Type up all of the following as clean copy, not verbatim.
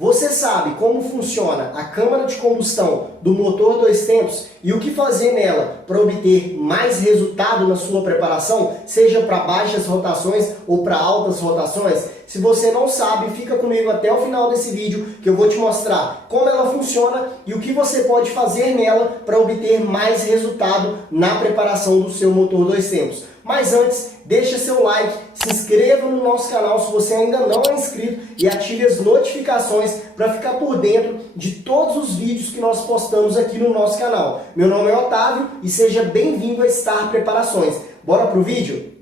Você sabe como funciona a câmara de combustão do motor 2 tempos e o que fazer nela para obter mais resultado na sua preparação, seja para baixas rotações ou para altas rotações? Se você não sabe, fica comigo até o final desse vídeo que eu vou te mostrar como ela funciona e o que você pode fazer nela para obter mais resultado na preparação do seu motor 2 tempos. Mas antes, deixa seu like, se inscreva no nosso canal se você ainda não é inscrito e ative as notificações para ficar por dentro de todos os vídeos que nós postamos aqui no nosso canal. Meu nome é Otávio e seja bem-vindo a Star Preparações. Bora pro vídeo?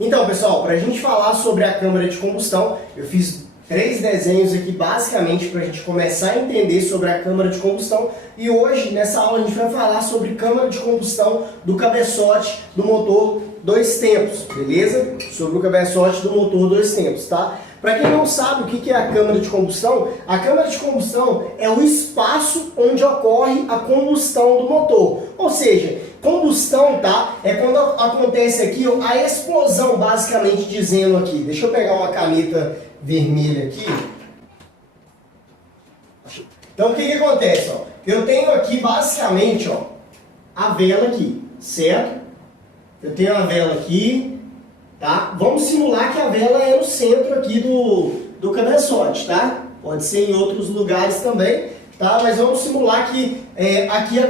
Então, pessoal, para a gente falar sobre a câmara de combustão, eu fiz 3 desenhos aqui basicamente para a gente começar a entender sobre a câmara de combustão. E hoje, nessa aula, a gente vai falar sobre câmara de combustão do cabeçote do motor 2 tempos, beleza? Sobre o cabeçote do motor 2 tempos, tá? Para quem não sabe o que é a câmara de combustão, a câmara de combustão é o espaço onde ocorre a combustão do motor. Ou seja, combustão, tá? É quando acontece aqui ó, a explosão, basicamente dizendo aqui. Deixa eu pegar uma caneta vermelha aqui. Então o que acontece? Ó? Eu tenho aqui basicamente ó, a vela aqui, certo? Eu tenho a vela aqui, tá? Vamos simular que a vela é no centro aqui do cabeçote, tá? Pode ser em outros lugares também, tá? Mas vamos simular que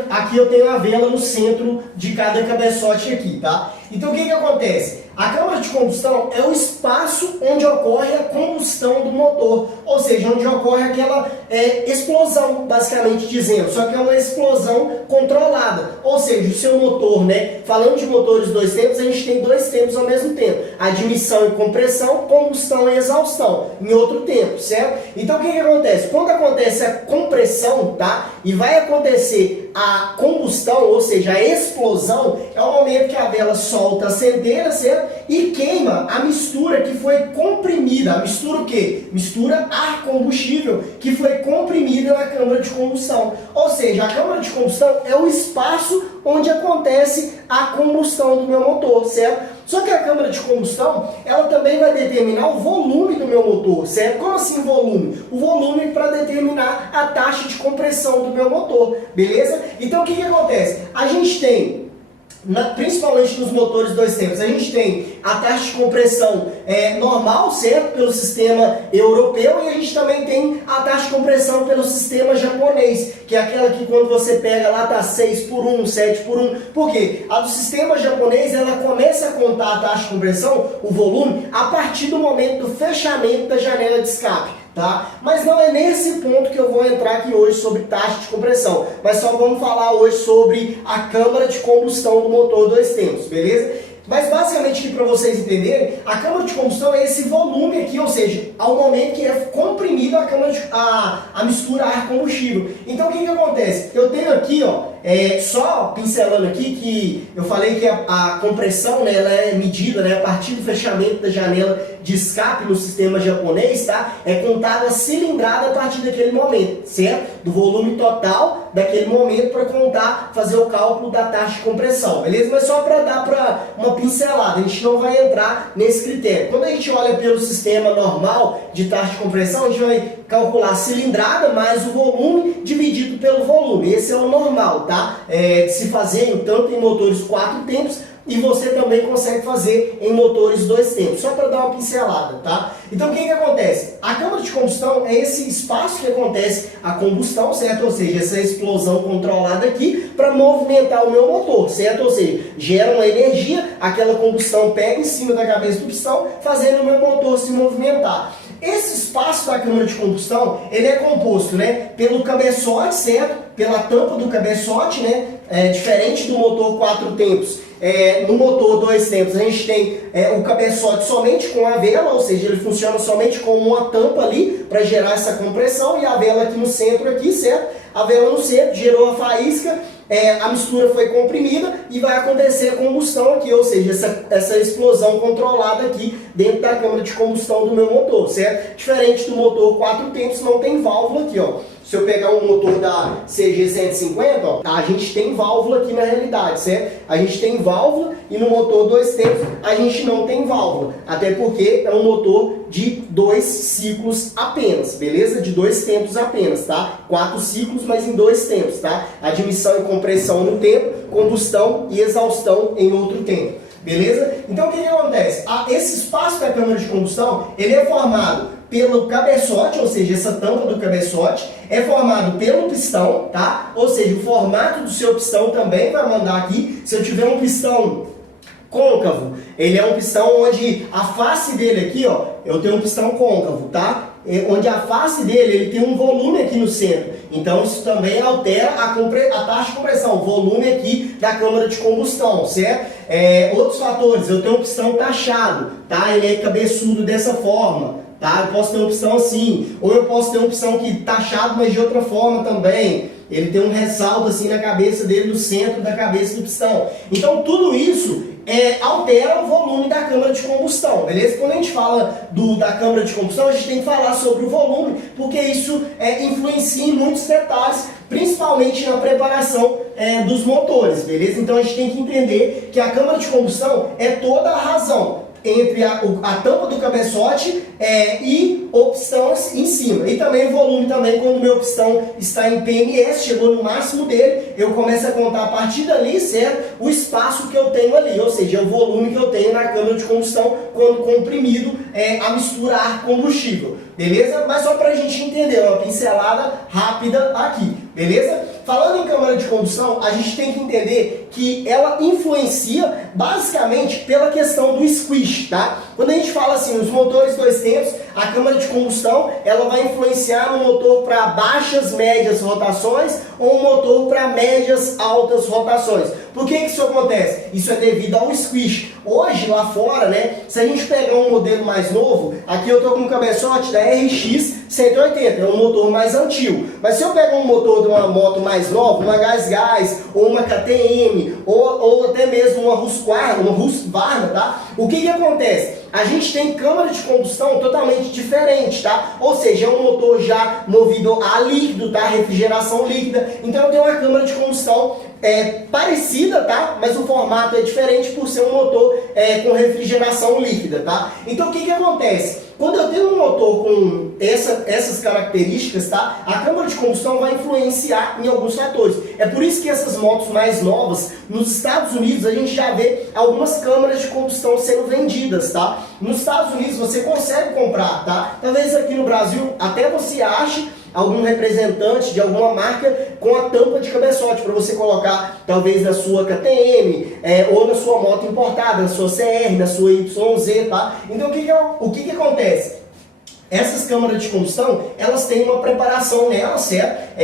aqui eu tenho a vela no centro de cada cabeçote aqui, tá? Então o que acontece? A câmara de combustão é o espaço onde ocorre a combustão do motor, ou seja, onde ocorre aquela explosão, basicamente dizendo, só que é uma explosão controlada, ou seja, o seu motor, né? Falando de motores 2 tempos, a gente tem 2 tempos ao mesmo tempo, admissão e compressão, combustão e exaustão, em outro tempo, certo? Então o que acontece? Quando acontece a compressão, tá? E vai acontecer a combustão, ou seja, a explosão, é o momento que a vela solta a centelha, certo? E queima a mistura que foi comprimida. A mistura o quê? Mistura ar combustível que foi comprimida na câmara de combustão. Ou seja, a câmara de combustão é o espaço onde acontece a combustão do meu motor, certo? Só que a câmara de combustão, ela também vai determinar o volume do meu motor, certo? Como assim volume? O volume para determinar a taxa de compressão do meu motor, beleza? Então o que acontece? A gente tem, principalmente nos motores 2 tempos, a gente tem a taxa de compressão normal, certo? Pelo sistema europeu, e a gente também tem a taxa de compressão pelo sistema japonês, que é aquela que quando você pega lá tá 6 por 1, 7 por 1. Por quê? A do sistema japonês, ela começa a contar a taxa de compressão, o volume, a partir do momento do fechamento da janela de escape. Tá? Mas não é nesse ponto que eu vou entrar aqui hoje sobre taxa de compressão, mas só vamos falar hoje sobre a câmara de combustão do motor 2 tempos, beleza? Mas basicamente aqui para vocês entenderem, a câmara de combustão é esse volume aqui, ou seja, ao momento que é comprimida a mistura ar combustível. Então o que acontece? Eu tenho aqui, ó, só pincelando aqui que eu falei que a compressão, né, ela é medida, né, a partir do fechamento da janela de escape no sistema japonês, tá? É contada a cilindrada a partir daquele momento, certo? Do volume total daquele momento para contar, fazer o cálculo da taxa de compressão, beleza? Mas só para dar uma pincelada, a gente não vai entrar nesse critério. Quando a gente olha pelo sistema normal de taxa de compressão, a gente vai calcular a cilindrada mais o volume dividido pelo volume. Esse é o normal, tá? De se fazer tanto em motores 4 tempos, e você também consegue fazer em motores 2 tempos, só para dar uma pincelada, tá? Então o que acontece? A câmara de combustão é esse espaço que acontece a combustão, certo? Ou seja, essa explosão controlada aqui para movimentar o meu motor, certo? Ou seja, gera uma energia, aquela combustão pega em cima da cabeça do pistão, fazendo o meu motor se movimentar. Esse espaço da câmara de combustão, ele é composto, né, pelo cabeçote, certo? Pela tampa do cabeçote, né? Diferente do motor 4 tempos. No motor 2 tempos a gente tem o cabeçote somente com a vela, ou seja, ele funciona somente como uma tampa ali para gerar essa compressão, e a vela aqui no centro, aqui, certo? A vela no centro gerou a faísca, a mistura foi comprimida e vai acontecer a combustão aqui, ou seja, essa explosão controlada aqui dentro da câmara de combustão do meu motor, certo? Diferente do motor 4 tempos, não tem válvula aqui, ó. Se eu pegar um motor da CG150, ó, a gente tem válvula aqui na realidade, certo? A gente tem válvula e no motor 2 tempos a gente não tem válvula. Até porque é um motor de 2 ciclos apenas, beleza? De 2 tempos apenas, tá? 4 ciclos, mas em 2 tempos, tá? Admissão e compressão no tempo, combustão e exaustão em outro tempo. Beleza? Então o que acontece? Esse espaço da câmara de combustão, ele é formado pelo cabeçote, ou seja, essa tampa do cabeçote, é formado pelo pistão, tá? Ou seja, o formato do seu pistão também vai mandar aqui. Se eu tiver um pistão côncavo, ele é um pistão onde a face dele aqui, ó, eu tenho um pistão côncavo, tá? Onde a face dele, ele tem um volume aqui no centro. Então isso também altera a taxa de compressão, o volume aqui da câmara de combustão, certo? Outros fatores, eu tenho um pistão taxado, tá? Ele é cabeçudo dessa forma, tá? Eu posso ter um pistão assim, ou eu posso ter um pistão que taxado, mas de outra forma também. Ele tem um ressalto assim na cabeça dele, no centro da cabeça do pistão. Então tudo isso altera o volume da câmara de combustão, beleza? Quando a gente fala da câmara de combustão, a gente tem que falar sobre o volume, porque isso influencia em muitos detalhes, principalmente na preparação dos motores, beleza? Então a gente tem que entender que a câmara de combustão é toda a razão entre a tampa do cabeçote e o pistão em cima. E também o volume também, quando o meu pistão está em PMS, chegou no máximo dele, eu começo a contar a partir dali, certo? O espaço que eu tenho ali, ou seja, o volume que eu tenho na câmara de combustão quando comprimido a mistura ar-combustível. Beleza? Mas só para a gente entender, uma pincelada rápida aqui, beleza? Falando em câmara de combustão, a gente tem que entender que ela influencia basicamente pela questão do squish, tá? Quando a gente fala assim, os motores 2 tempos, a câmara de combustão, ela vai influenciar no motor para baixas, médias rotações ou um motor para médias, altas rotações. Por que isso acontece? Isso é devido ao squish. Hoje, lá fora, né, se a gente pegar um modelo mais novo, aqui eu estou com um cabeçote da RX 180, é um motor mais antigo. Mas se eu pegar um motor de uma moto mais nova, uma Gás, ou uma KTM, ou até mesmo uma Husqvarna, tá? O que acontece? A gente tem câmara de combustão totalmente diferente, tá? Ou seja, é um motor já movido a líquido, tá? Refrigeração líquida. Então eu tenho uma câmara de combustão parecida, tá? Mas o formato é diferente por ser um motor com refrigeração líquida, tá? Então o que acontece? Quando eu tenho um motor com essas características, tá? A câmara de combustão vai influenciar em alguns fatores. É por isso que essas motos mais novas, nos Estados Unidos, a gente já vê algumas câmaras de combustão sendo vendidas, tá? Nos Estados Unidos você consegue comprar, tá? Talvez aqui no Brasil até você ache algum representante de alguma marca com a tampa de cabeçote para você colocar, talvez na sua KTM, ou na sua moto importada, na sua CR, na sua YZ, tá? Então o que acontece? Essas câmaras de combustão, elas têm uma preparação nelas, certo?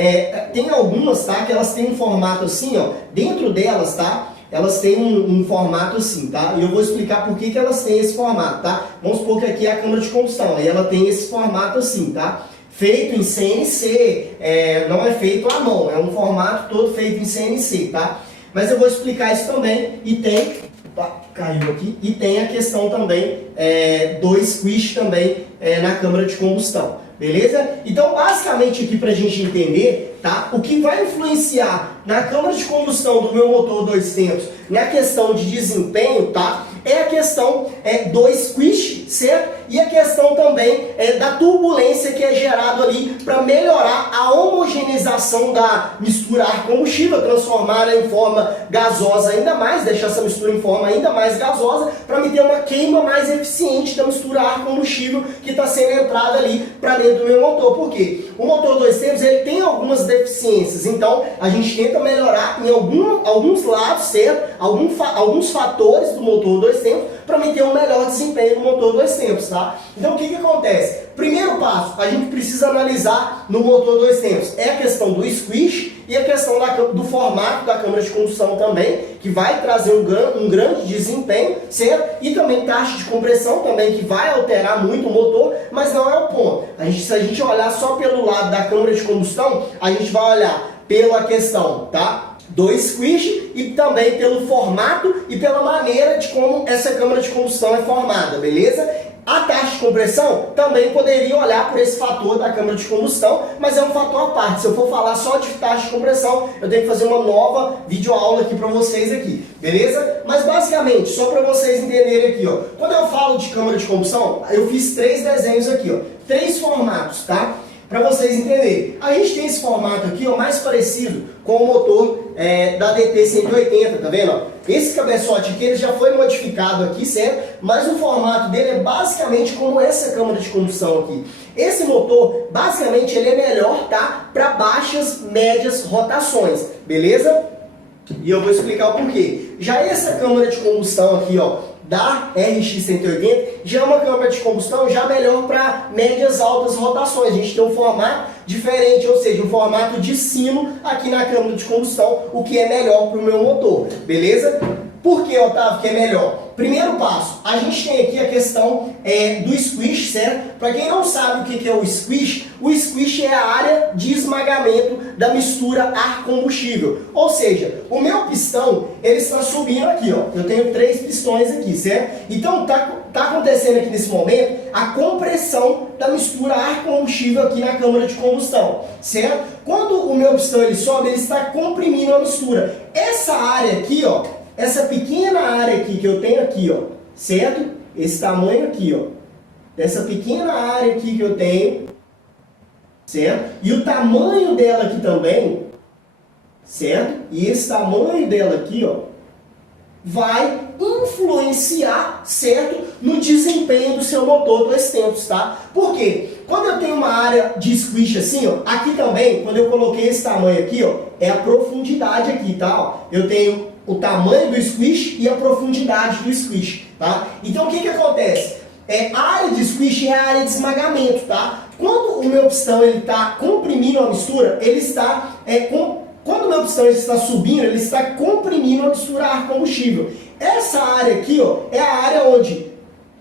Tem algumas, tá? Que elas têm um formato assim, ó, dentro delas, tá? Elas têm um formato assim, tá? E eu vou explicar por que elas têm esse formato, tá? Vamos supor que aqui é a câmara de combustão, aí ela tem esse formato assim, tá? Feito em CNC, não é feito à mão, é um formato todo feito em CNC, tá? Mas eu vou explicar isso também e tem, caiu aqui, e tem a questão também do squish também na câmara de combustão, beleza? Então basicamente aqui pra gente entender, tá? O que vai influenciar na câmara de combustão do meu motor 2 tempos na questão de desempenho, tá? É a questão do squish, certo? E a questão também da turbulência que é gerado ali para melhorar a homogeneização da mistura ar-combustível, transformá-la em forma gasosa ainda mais, deixar essa mistura em forma ainda mais gasosa, para me ter uma queima mais eficiente da mistura ar-combustível que está sendo entrada ali para dentro do meu motor. Por quê? O motor 2 tempos ele tem algumas deficiências, então a gente tenta melhorar em alguns lados, certo? Alguns fatores do motor 2 tempos para me ter um melhor desempenho no motor 2 tempos, tá? Então o que acontece? Primeiro passo, a gente precisa analisar no motor 2 tempos a questão do squish e a questão do formato da câmara de combustão também, que vai trazer um grande desempenho, certo? E também taxa de compressão também, que vai alterar muito o motor, mas não é o ponto. Se a gente olhar só pelo lado da câmara de combustão, a gente vai olhar pela questão, tá? Do squish e também pelo formato e pela maneira de como essa câmara de combustão é formada, beleza? A taxa de compressão também poderia olhar por esse fator da câmara de combustão, mas é um fator à parte. Se eu for falar só de taxa de compressão, eu tenho que fazer uma nova videoaula aqui para vocês aqui, beleza? Mas basicamente, só para vocês entenderem aqui, ó, quando eu falo de câmara de combustão, eu fiz 3 desenhos aqui, ó, 3 formatos, tá? Para vocês entenderem. A gente tem esse formato aqui, ó, mais parecido com o motor da DT180, tá vendo? Ó? Esse cabeçote aqui ele já foi modificado aqui, certo? Mas o formato dele é basicamente como essa câmara de combustão aqui. Esse motor, basicamente, ele é melhor, tá? Para baixas, médias rotações, beleza? E eu vou explicar o porquê. Já essa câmara de combustão aqui, ó, da RX-180, já é uma câmara de combustão já melhor para médias altas rotações. A gente tem um formato diferente, ou seja, um formato de sino aqui na câmara de combustão, o que é melhor para o meu motor, beleza? Por que, Otávio, que é melhor? Primeiro passo, a gente tem aqui a questão do squish, certo? Para quem não sabe o que é o squish é a área de esmagamento da mistura ar-combustível. Ou seja, o meu pistão, ele está subindo aqui, ó. Eu tenho 3 pistões aqui, certo? Então, tá acontecendo aqui nesse momento a compressão da mistura ar-combustível aqui na câmara de combustão, certo? Quando o meu pistão ele sobe, ele está comprimindo a mistura. Essa área aqui, ó, essa pequena área aqui que eu tenho aqui, ó, certo? Esse tamanho aqui, ó, dessa pequena área aqui que eu tenho, certo? E o tamanho dela aqui também, certo? E esse tamanho dela aqui, ó, vai influenciar, certo? No desempenho do seu motor 2 tempos, tá? Por quê? Quando eu tenho uma área de squish assim, ó, aqui também, quando eu coloquei esse tamanho aqui, ó, é a profundidade aqui, tá? Ó, eu tenho o tamanho do squish e a profundidade do squish, tá? Então o que acontece? A área de squish é a área de esmagamento, tá? Quando o meu pistão ele está comprimindo a mistura, ele está quando o meu pistão está subindo, ele está comprimindo a mistura ar-combustível. Essa área aqui, ó, é a área onde,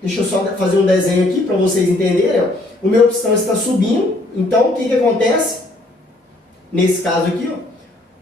deixa eu só fazer um desenho aqui para vocês entenderem, ó, o meu pistão está subindo, então o que acontece? Nesse caso aqui, ó,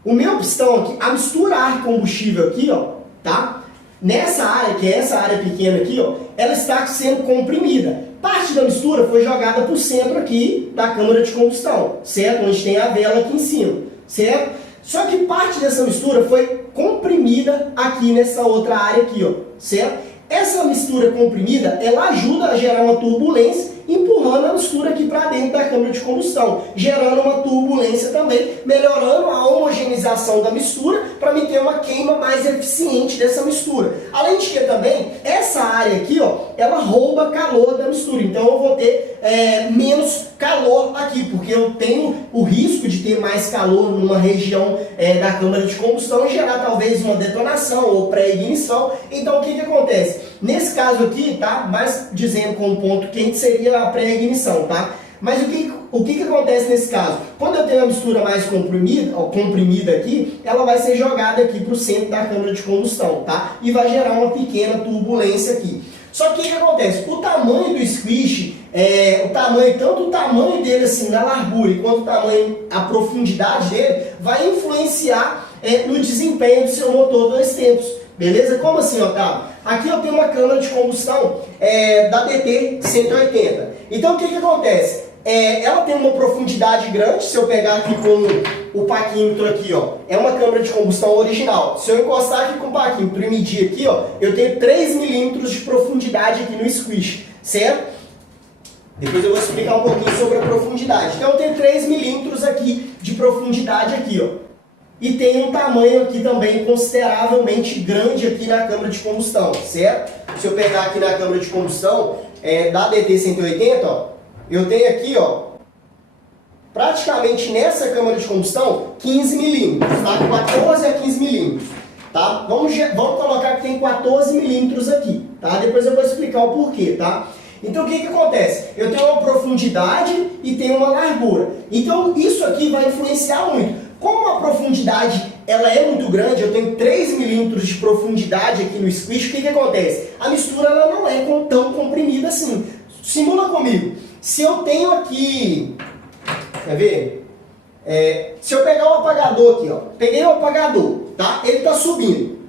o meu pistão aqui, a mistura ar-combustível aqui, ó, tá? Nessa área, que é essa área pequena aqui, ó, ela está sendo comprimida. Parte da mistura foi jogada para o centro aqui da câmara de combustão, certo? Onde tem a vela aqui em cima, certo? Só que parte dessa mistura foi comprimida aqui nessa outra área aqui, ó, certo? Essa mistura comprimida, ela ajuda a gerar uma turbulência, empurrando a mistura aqui para dentro da câmara de combustão, gerando uma turbulência também, melhorando a homogeneização da mistura para me ter uma queima mais eficiente dessa mistura. Além de que também, essa área aqui, ó, ela rouba calor da mistura, então eu vou ter menos calor aqui, porque eu tenho o risco de ter mais calor numa região da câmara de combustão e gerar talvez uma detonação ou pré-ignição. Então o que acontece? Nesse caso aqui, tá? Mas dizendo com um ponto quente seria a pré-ignição, tá? Mas o que acontece nesse caso? Quando eu tenho a mistura mais comprimida aqui, ela vai ser jogada aqui para o centro da câmara de combustão, tá? E vai gerar uma pequena turbulência aqui. Só que o que acontece? O tamanho do squish, tanto o tamanho dele assim na largura quanto o tamanho, a profundidade dele, vai influenciar no desempenho do seu motor 2 tempos. Beleza? Como assim, Otávio? Aqui eu tenho uma câmara de combustão da DT180. Então o que acontece? Ela tem uma profundidade grande. Se eu pegar aqui com o paquímetro aqui, ó, é uma câmara de combustão original. Se eu encostar aqui com o paquímetro e medir aqui, ó, eu tenho 3 milímetros de profundidade aqui no squish, certo? Depois eu vou explicar um pouquinho sobre a profundidade. Então eu tenho 3 milímetros aqui de profundidade aqui, ó. E tem um tamanho aqui também consideravelmente grande aqui na câmara de combustão, certo? Se eu pegar aqui na câmara de combustão da DT180, ó, eu tenho aqui, ó, praticamente nessa câmara de combustão, 15 milímetros, tá? 14 a 15 milímetros, tá? Vamos colocar que tem 14 milímetros aqui, tá? Depois eu vou explicar o porquê, tá? Então o que acontece? Eu tenho uma profundidade e tenho uma largura. Então isso aqui vai influenciar muito. Como a profundidade ela é muito grande, eu tenho 3 milímetros de profundidade aqui no squish, o que acontece? A mistura ela não é tão comprimida assim. Simula comigo. Se eu tenho aqui, quer ver? Se eu pegar o apagador aqui, ó, peguei o apagador, tá? Ele está subindo,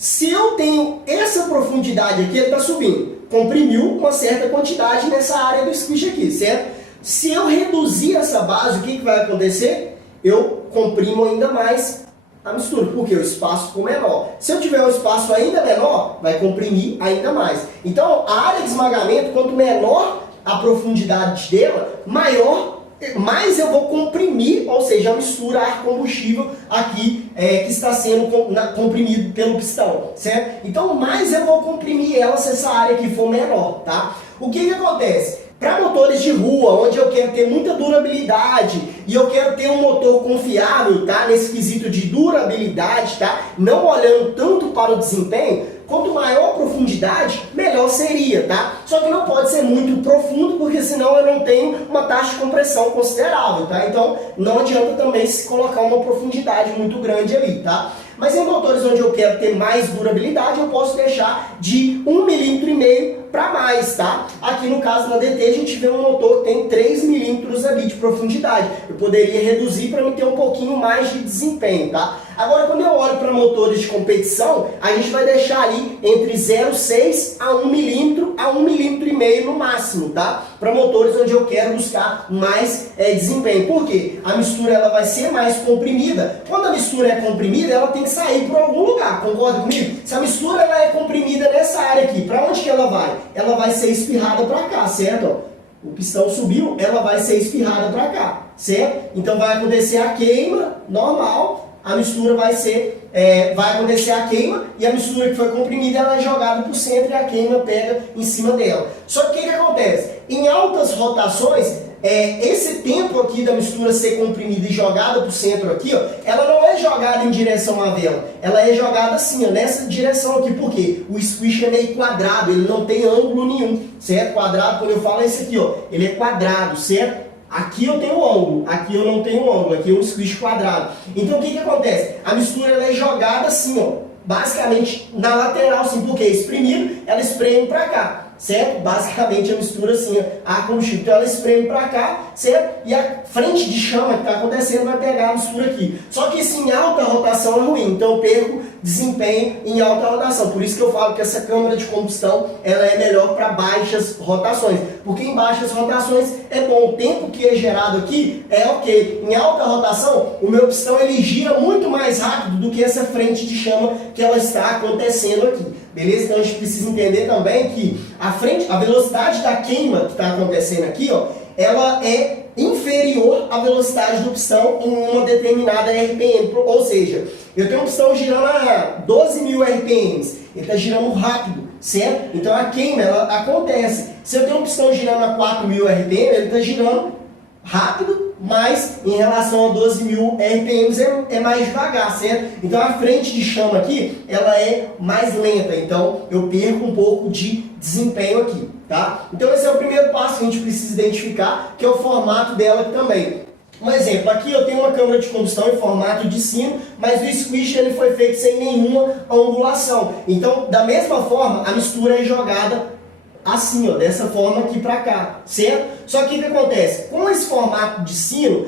Se eu tenho essa profundidade aqui, ele está subindo. Comprimiu uma certa quantidade nessa área do squish aqui, certo? Se eu reduzir essa base, o que vai acontecer? Eu comprimo ainda mais a mistura, porque o espaço ficou menor. Se eu tiver um espaço ainda menor, vai comprimir ainda mais. Então, a área de esmagamento, quanto menor a profundidade dela, mais eu vou comprimir, ou seja, a mistura ar combustível aqui que está sendo comprimido pelo pistão, certo? Então, mais eu vou comprimir ela se essa área aqui for menor, tá? O que acontece? Para motores de rua, onde eu quero ter muita durabilidade e eu quero ter um motor confiável, tá? Nesse quesito de durabilidade, tá? Não olhando tanto para o desempenho, quanto maior a profundidade, melhor seria, tá? Só que não pode ser muito profundo, porque senão eu não tenho uma taxa de compressão considerável, tá? Então, não adianta também se colocar uma profundidade muito grande ali, tá? Mas em motores onde eu quero ter mais durabilidade, eu posso deixar de 1,5 mm para mais, tá? Aqui no caso na DT a gente vê um motor que tem 3 milímetros ali de profundidade. Eu poderia reduzir para me ter um pouquinho mais de desempenho, tá? Agora quando eu olho para motores de competição, a gente vai deixar ali entre 0,6 a 1 milímetro a 1,5 mm no máximo, tá? Para motores onde eu quero buscar mais desempenho. Por quê? A mistura ela vai ser mais comprimida. Quando a mistura é comprimida, ela tem que sair por algum lugar, concorda comigo? Se a mistura ela é comprimida nessa área aqui, para onde que ela vai? Ela vai ser espirrada para cá, certo? O pistão subiu, ela vai ser espirrada para cá, certo? Então vai acontecer a queima normal, a mistura vai acontecer a queima e a mistura que foi comprimida ela é jogada para o centro e a queima pega em cima dela. Só que o que acontece? Em altas rotações, esse tempo aqui da mistura ser comprimida e jogada para o centro aqui, ó, ela não é jogada em direção à vela, ela é jogada assim, ó, nessa direção aqui, porque o squish é meio quadrado, ele não tem ângulo nenhum, certo? Quadrado, quando eu falo é esse aqui, ó, ele é quadrado, certo? Aqui eu tenho ângulo, aqui eu não tenho ângulo, aqui é um squish quadrado. Então o que acontece? A mistura ela é jogada assim, ó, basicamente na lateral, assim, porque espremido, ela espreme para cá. Certo? Basicamente a mistura assim, ar combustível. Então ela espreme para cá, certo? E a frente de chama que está acontecendo vai pegar a mistura aqui. Só que isso em alta rotação é ruim, então eu perco desempenho em alta rotação. Por isso que eu falo que essa câmara de combustão ela é melhor para baixas rotações. Porque em baixas rotações é bom, o tempo que é gerado aqui é ok. Em alta rotação, o meu pistão ele gira muito mais rápido do que essa frente de chama que ela está acontecendo aqui. Beleza? Então a gente precisa entender também que a velocidade da queima que está acontecendo aqui, ó, ela é inferior à velocidade do pistão em uma determinada RPM. Ou seja, eu tenho um pistão girando a 12.000 RPMs, ele está girando rápido, certo? Então a queima ela acontece. Se eu tenho um pistão girando a 4.000 RPM, ele está girando rápido, mas em relação a 12.000 RPMs é mais devagar, certo? Então a frente de chama aqui, ela é mais lenta, então eu perco um pouco de desempenho aqui, tá? Então esse é o primeiro passo que a gente precisa identificar, que é o formato dela também. Um exemplo, aqui eu tenho uma câmara de combustão em formato de sino, mas o squish ele foi feito sem nenhuma angulação. Então, da mesma forma, a mistura é jogada assim, ó, dessa forma aqui para cá, certo? Só que o que acontece? Com esse formato de sino,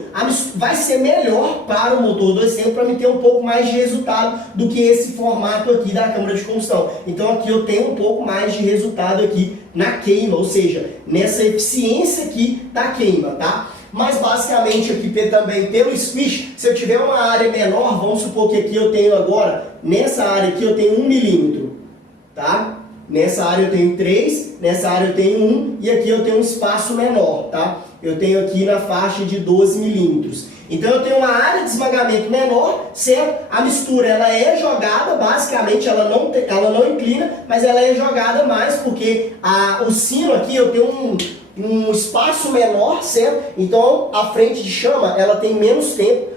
vai ser melhor para o motor 2 tempos para me ter um pouco mais de resultado do que esse formato aqui da câmara de combustão. Então aqui eu tenho um pouco mais de resultado aqui na queima, ou seja, nessa eficiência aqui da queima, tá? Mas basicamente aqui também pelo squish, se eu tiver uma área menor, vamos supor que aqui eu tenho agora, nessa área aqui eu tenho 1 milímetro, tá? Nessa área eu tenho 3, nessa área eu tenho 1 e aqui eu tenho um espaço menor, tá? Eu tenho aqui na faixa de 12 milímetros. Então eu tenho uma área de esmagamento menor, certo? A mistura ela é jogada, basicamente ela não inclina, mas ela é jogada mais porque o sino aqui eu tenho um espaço menor, certo? Então a frente de chama ela tem menos tempo.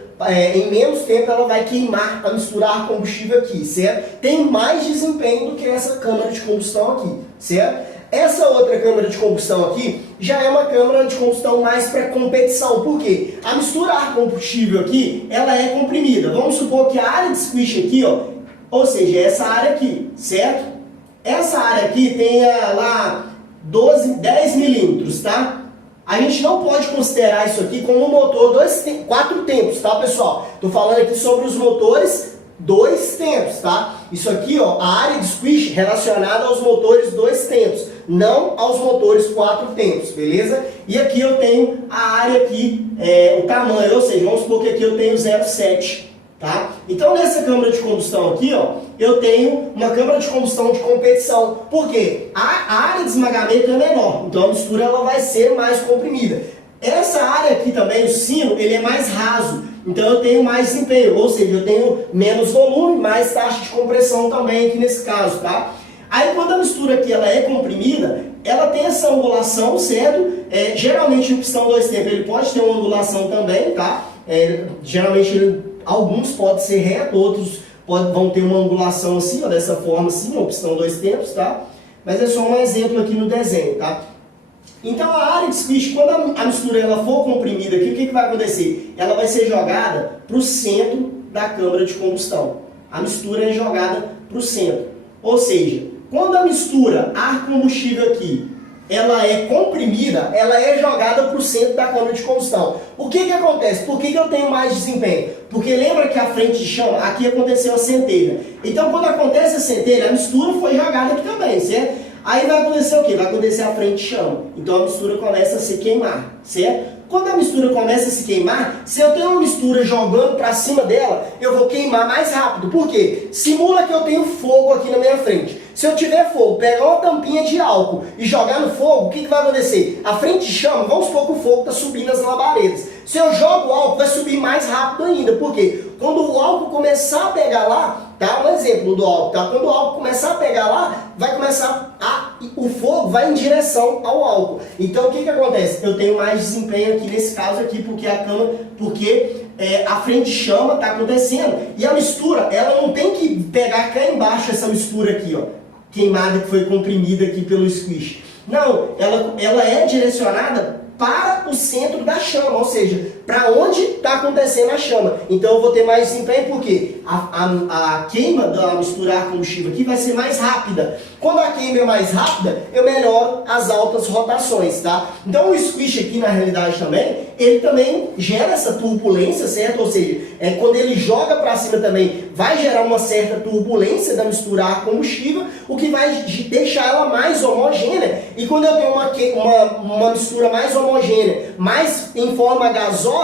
Em menos tempo ela vai queimar a misturar combustível aqui, certo? Tem mais desempenho do que essa câmara de combustão aqui, certo? Essa outra câmara de combustão aqui já é uma câmara de combustão mais para competição, por quê? A misturar combustível aqui, ela é comprimida. Vamos supor que a área de squish aqui, ó, ou seja, essa área aqui, certo? Essa área aqui tem lá 10 milímetros, tá? A gente não pode considerar isso aqui como um motor 4 tempos, tá, pessoal? Estou falando aqui sobre os motores 2 tempos, tá? Isso aqui, ó, a área de squish relacionada aos motores 2 tempos, não aos motores 4 tempos, beleza? E aqui eu tenho a área aqui, o tamanho, ou seja, vamos supor que aqui eu tenho 0,7. Tá? Então nessa câmara de combustão aqui, ó, eu tenho uma câmara de combustão de competição. Por quê? A área de esmagamento é menor, então a mistura ela vai ser mais comprimida. Essa área aqui também, o sino, ele é mais raso, então eu tenho mais desempenho, ou seja, eu tenho menos volume, mais taxa de compressão também aqui nesse caso, tá? Aí quando a mistura aqui ela é comprimida, ela tem essa angulação, certo? Geralmente o pistão 2 tempos ele pode ter uma angulação também, tá? Geralmente alguns podem ser reto, outros vão ter uma angulação assim, ó, dessa forma assim, o pistão 2 tempos, tá? Mas é só um exemplo aqui no desenho, tá? Então a área de squish, quando a mistura ela for comprimida aqui, o que vai acontecer? Ela vai ser jogada para o centro da câmara de combustão. A mistura é jogada para o centro. Ou seja, quando a mistura ar-combustível aqui, ela é comprimida, ela é jogada para o centro da câmara de combustão. O que acontece? Por que eu tenho mais desempenho? Porque lembra que a frente de chama, aqui aconteceu a centelha. Então quando acontece a centelha, a mistura foi jogada aqui também, certo? Aí vai acontecer o quê? Vai acontecer a frente de chama. Então a mistura começa a se queimar, certo? Quando a mistura começa a se queimar, se eu tenho uma mistura jogando para cima dela, eu vou queimar mais rápido. Por quê? Simula que eu tenho fogo aqui na minha frente. Se eu tiver fogo, pegar uma tampinha de álcool e jogar no fogo, o que vai acontecer? A frente de chama, vamos supor que o fogo está subindo as labaredas. Se eu jogo o álcool, vai subir mais rápido ainda. Por quê? Quando o álcool começar a pegar lá, tá? Um exemplo do álcool, tá? Quando o álcool começar a pegar lá, vai começar o fogo vai em direção ao álcool. Então o que acontece? Eu tenho mais desempenho aqui nesse caso aqui, porque a frente de chama está acontecendo e a mistura, ela não tem que pegar cá embaixo essa mistura aqui, ó, queimada que foi comprimida aqui pelo squish. Não, ela é direcionada para o centro da chama, ou seja, para onde está acontecendo a chama. Então eu vou ter mais desempenho porque a queima da mistura ar-combustível aqui vai ser mais rápida. Quando a queima é mais rápida, eu melhoro as altas rotações, tá? Então o squish aqui na realidade também, ele também gera essa turbulência, certo? Ou seja, quando ele joga para cima também, vai gerar uma certa turbulência da mistura ar-combustível, o que vai deixar ela mais homogênea. E quando eu tenho uma mistura mais homogênea, mais em forma gasosa,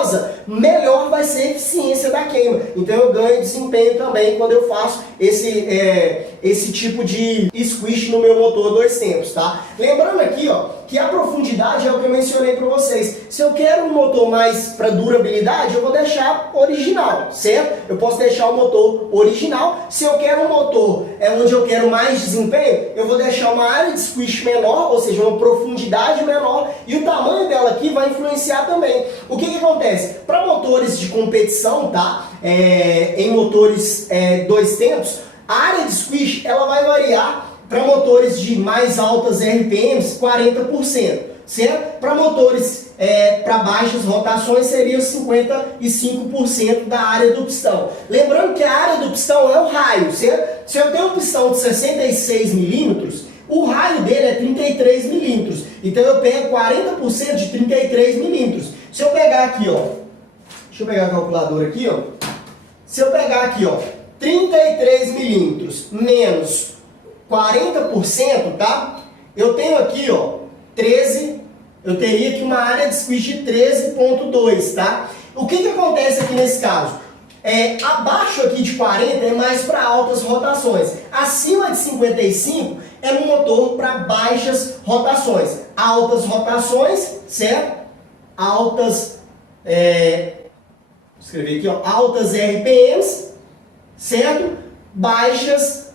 melhor vai ser a eficiência da queima. Então eu ganho desempenho também quando eu faço esse tipo de squish no meu motor 2 tempos, tá? Lembrando aqui, ó, que a profundidade é o que eu mencionei para vocês. Se eu quero um motor mais para durabilidade, eu vou deixar original, certo? Eu posso deixar o motor original. Se eu quero um motor onde eu quero mais desempenho, eu vou deixar uma área de squish menor, ou seja, uma profundidade menor, e o tamanho dela aqui vai influenciar também. O que acontece? Para motores de competição, tá? Em motores 2 tempos, a área de squish ela vai variar para motores de mais altas RPMs, 40%, certo? Para motores para baixas rotações, seria 55% da área do pistão. Lembrando que a área do pistão é o raio, certo? Se eu tenho um pistão de 66 milímetros, o raio dele é 33 milímetros. Então eu pego 40% de 33 milímetros. Se eu pegar aqui, ó, deixa eu pegar a calculadora aqui, ó. Se eu pegar aqui, ó, 33 milímetros menos 40%, tá? Eu tenho aqui, ó, eu teria aqui uma área de squish de 13,2, tá? O que acontece aqui nesse caso? Abaixo aqui de 40 é mais para altas rotações. Acima de 55 é um motor para baixas rotações. Altas rotações, certo? Altas, vou escrever aqui, ó, altas RPMs, certo? Baixas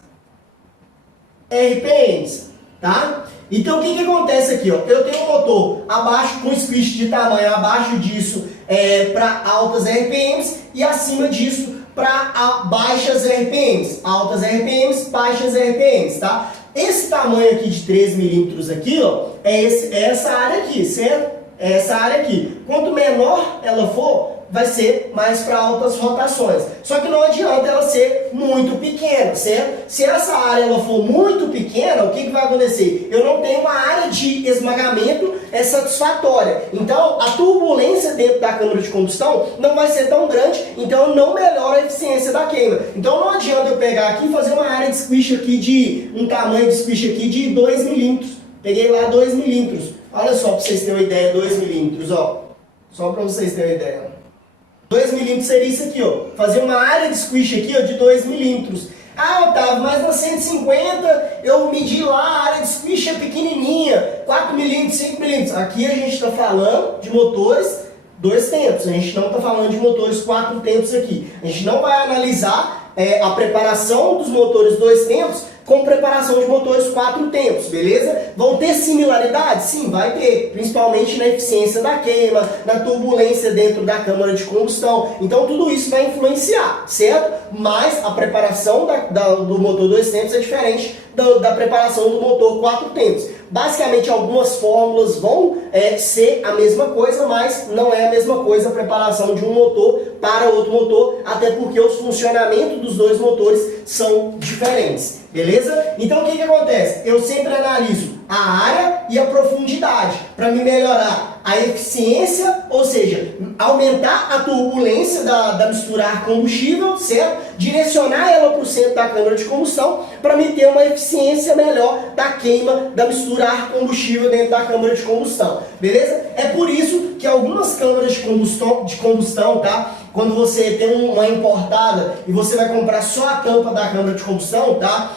RPMs, tá? Então o que acontece aqui, ó? Eu tenho um motor abaixo com squish de tamanho abaixo disso para altas RPMs e acima disso para baixas RPMs, altas RPMs, baixas RPMs, tá? Esse tamanho aqui de 13 milímetros aqui, ó, é essa área aqui, certo? É essa área aqui. Quanto menor ela for, vai ser mais para altas rotações. Só que não adianta ela ser muito pequena, certo? Se essa área ela for muito pequena, o que vai acontecer? Eu não tenho uma área de de esmagamento é satisfatória. Então, a turbulência dentro da câmara de combustão não vai ser tão grande, então não melhora a eficiência da queima. Então, não adianta eu pegar aqui e fazer uma área de squish aqui de um tamanho de squish aqui de 2 milímetros. Peguei lá 2 milímetros. Olha só para vocês terem uma ideia, 2 milímetros, ó. Só para vocês terem uma ideia. 2 milímetros seria isso aqui, ó. Fazer uma área de squish aqui, ó, de 2 milímetros. Ah, Otávio, mas na 150 eu medi lá, a área de squish é pequenininha, 4 milímetros, 5 milímetros. Aqui a gente está falando de motores 2 tempos, a gente não está falando de motores 4 tempos aqui. A gente não vai analisar a preparação dos motores 2 tempos com preparação de motores 4 tempos, beleza? Vão ter similaridades? Sim, vai ter, principalmente na eficiência da queima, na turbulência dentro da câmara de combustão. Então tudo isso vai influenciar, certo? Mas a preparação do motor 2 tempos é diferente da preparação do motor 4 tempos. Basicamente, algumas fórmulas vão ser a mesma coisa, mas não é a mesma coisa a preparação de um motor para outro motor, até porque os funcionamentos dos dois motores são diferentes, beleza? Então, o que acontece? Eu sempre analiso a área e a profundidade para me melhorar a eficiência, ou seja, aumentar a turbulência da mistura ar-combustível, certo? Direcionar ela para o centro da câmara de combustão para me ter uma eficiência melhor da queima da mistura ar-combustível dentro da câmara de combustão, beleza? É por isso que algumas câmaras de combustão, tá? Quando você tem uma importada e você vai comprar só a tampa da câmara de combustão, tá?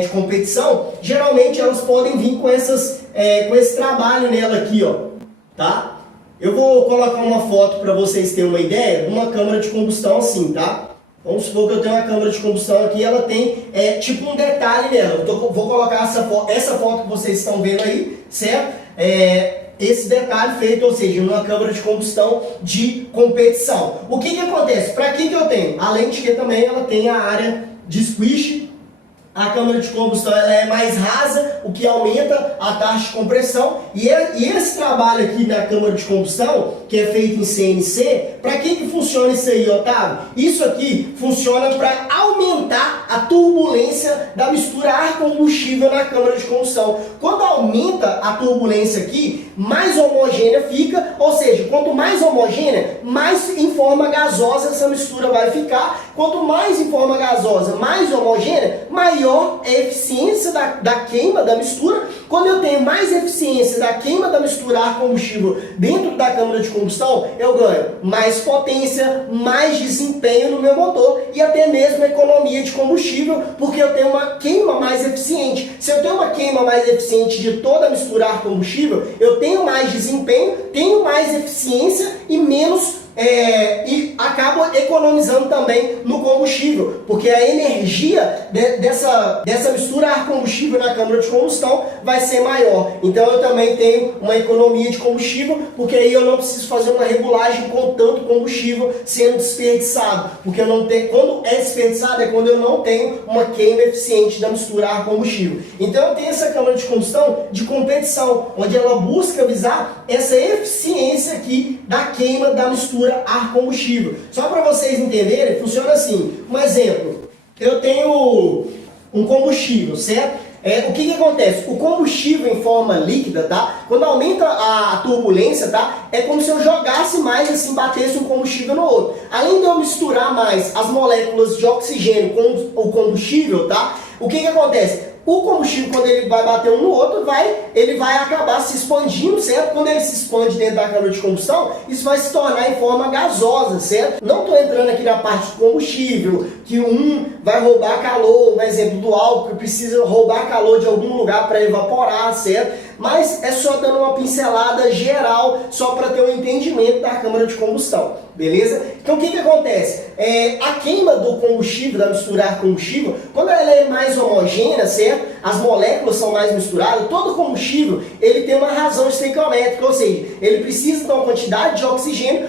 De competição, geralmente elas podem vir com esse trabalho nela aqui, ó. Tá? Eu vou colocar uma foto para vocês terem uma ideia de uma câmara de combustão assim, tá? Vamos supor que eu tenho uma câmara de combustão aqui, ela tem tipo um detalhe nela. Vou colocar essa foto que vocês estão vendo aí, certo? Esse detalhe feito, ou seja, numa câmara de combustão de competição. O que acontece? Para que eu tenho? Além de que também ela tem a área de squish. A câmara de combustão ela é mais rasa, o que aumenta a taxa de compressão. E esse trabalho aqui na câmara de combustão, que é feito em CNC, para que funciona isso aí, Otávio? Isso aqui funciona para aumentar a turbulência da mistura ar-combustível na câmara de combustão. Quando aumenta a turbulência aqui, mais homogênea fica, ou seja, quanto mais homogênea, mais em forma gasosa essa mistura vai ficar. Quanto mais em forma gasosa, mais homogênea, maior é a eficiência da queima da mistura. Quando eu tenho mais eficiência da queima da mistura ar-combustível dentro da câmara de combustão, eu ganho mais potência, mais desempenho no meu motor e até mesmo economia de combustível, porque eu tenho uma queima mais eficiente. Se eu tenho uma queima mais eficiente de toda a mistura ar-combustível, eu tenho mais desempenho, tenho mais eficiência e menos e acabo economizando também no combustível, porque a energia dessa mistura ar-combustível na câmara de combustão vai ser maior. Então eu também tenho uma economia de combustível, porque aí eu não preciso fazer uma regulagem com tanto combustível sendo desperdiçado, porque eu não tenho, quando é desperdiçado é quando eu não tenho uma queima eficiente da mistura ar-combustível. Então eu tenho essa câmara de combustão de competição, onde ela busca visar essa eficiência aqui da queima da mistura ar-combustível. Só para vocês entenderem, funciona assim. Um exemplo, eu tenho um combustível, certo? O que acontece? O combustível em forma líquida, tá? Quando aumenta a turbulência, tá? É como se eu jogasse mais, assim, batesse um combustível no outro. Além de eu misturar mais as moléculas de oxigênio com o combustível, tá? O que acontece? O combustível, quando ele vai bater um no outro, ele vai acabar se expandindo, certo? Quando ele se expande dentro da câmara de combustão, isso vai se tornar em forma gasosa, certo? Não estou entrando aqui na parte do combustível, que um vai roubar calor, um exemplo do álcool, que precisa roubar calor de algum lugar para evaporar, certo? Mas é só dando uma pincelada geral, só para ter um entendimento da câmara de combustão, beleza? Então o que acontece? A queima do combustível, da mistura ar-combustível, quando ela é mais homogênea, certo? As moléculas são mais misturadas, todo combustível ele tem uma razão estequiométrica, ou seja, ele precisa de uma quantidade de oxigênio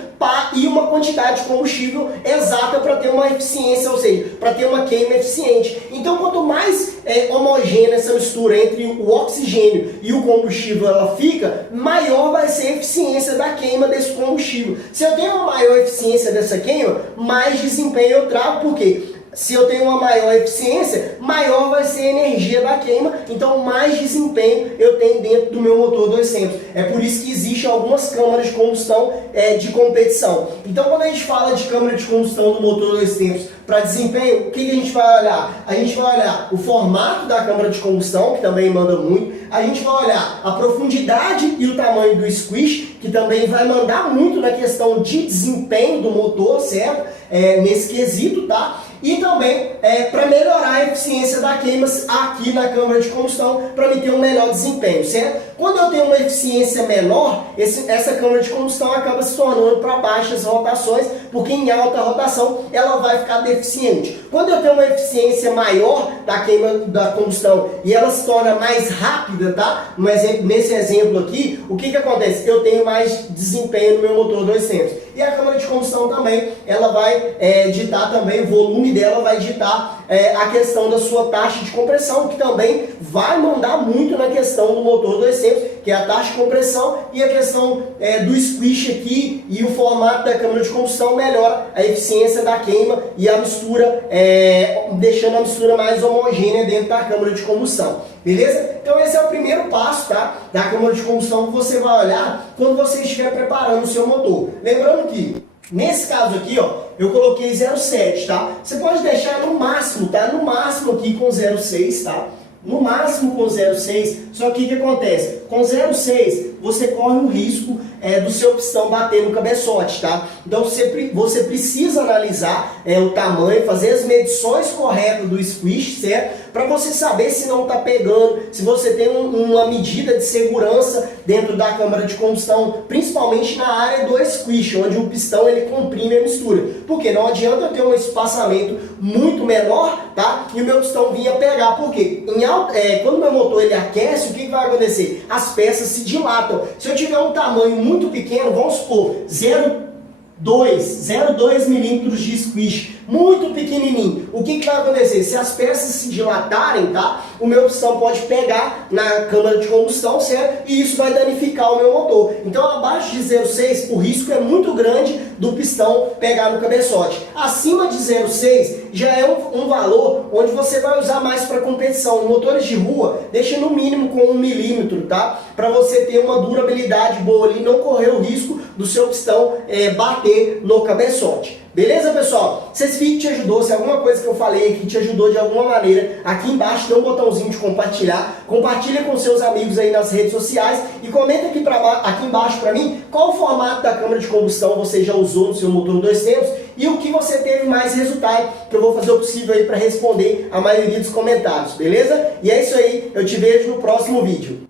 e uma quantidade de combustível exata para ter uma eficiência, ou seja, para ter uma queima eficiente. Então, quanto mais homogênea essa mistura entre o oxigênio e o combustível ela fica, maior vai ser a eficiência da queima desse combustível. Se eu tenho uma maior eficiência dessa queima, mais desempenho eu trago, porque se eu tenho uma maior eficiência, maior vai ser a energia da queima, então mais desempenho eu tenho dentro do meu motor 2 tempos. É por isso que existem algumas câmaras de combustão de competição. Então quando a gente fala de câmara de combustão do motor 2 tempos para desempenho, o que a gente vai olhar? A gente vai olhar o formato da câmara de combustão, que também manda muito, a gente vai olhar a profundidade e o tamanho do squish, que também vai mandar muito na questão de desempenho do motor, certo? Nesse quesito, tá? E também para melhorar a eficiência da queima aqui na câmara de combustão, para me ter um melhor desempenho, certo? Quando eu tenho uma eficiência menor, essa câmara de combustão acaba se tornando para baixas rotações, porque em alta rotação ela vai ficar deficiente. Quando eu tenho uma eficiência maior da queima da combustão e ela se torna mais rápida, tá? Nesse exemplo aqui, o que acontece? Eu tenho mais desempenho no meu motor 2 tempos. E a câmara de combustão também, ela vai ditar também, o volume dela vai ditar a questão da sua taxa de compressão, que também vai mandar muito na questão do motor 2 tempos, que é a taxa de compressão, e a questão do squish aqui e o formato da câmara de combustão melhora a eficiência da queima e a mistura, deixando a mistura mais homogênea dentro da câmara de combustão. Beleza? Então esse é o primeiro passo, tá? Da câmara de combustão que você vai olhar quando você estiver preparando o seu motor. Lembrando que, nesse caso aqui, ó, eu coloquei 0,7, tá? Você pode deixar no máximo, tá? No máximo aqui com 0,6, tá? No máximo com 0,6, só que o que acontece? Com 0,6 você corre o risco do seu pistão bater no cabeçote, tá? Então você precisa analisar o tamanho, fazer as medições corretas do squish, certo? Para você saber se não está pegando, se você tem uma medida de segurança dentro da câmara de combustão, principalmente na área do squish, onde o pistão ele comprime a mistura. Porque não adianta eu ter um espaçamento muito menor, tá? E o meu pistão vinha pegar, porque quando o meu motor ele aquece, o que vai acontecer? As peças se dilatam. Se eu tiver um tamanho muito pequeno, vamos supor, 0,2 milímetros de squish, muito pequenininho, o que vai acontecer? Se as peças se dilatarem, tá? O meu pistão pode pegar na câmara de combustão, certo? E isso vai danificar o meu motor. Então, abaixo de 0,6, o risco é muito grande do pistão pegar no cabeçote. Acima de 0,6 já é um valor onde você vai usar mais para competição. Motores de rua, deixa no mínimo com 1 milímetro, tá? Para você ter uma durabilidade boa ali e não correr o risco do seu pistão bater no cabeçote. Beleza, pessoal? Se esse vídeo te ajudou, se alguma coisa que eu falei aqui te ajudou de alguma maneira, aqui embaixo tem um botãozinho de compartilhar. Compartilha com seus amigos aí nas redes sociais e comenta aqui embaixo para mim qual o formato da câmara de combustão você já usou no seu motor 2 tempos e o que você teve mais resultado, que eu vou fazer o possível aí para responder a maioria dos comentários, beleza? E é isso aí, eu te vejo no próximo vídeo.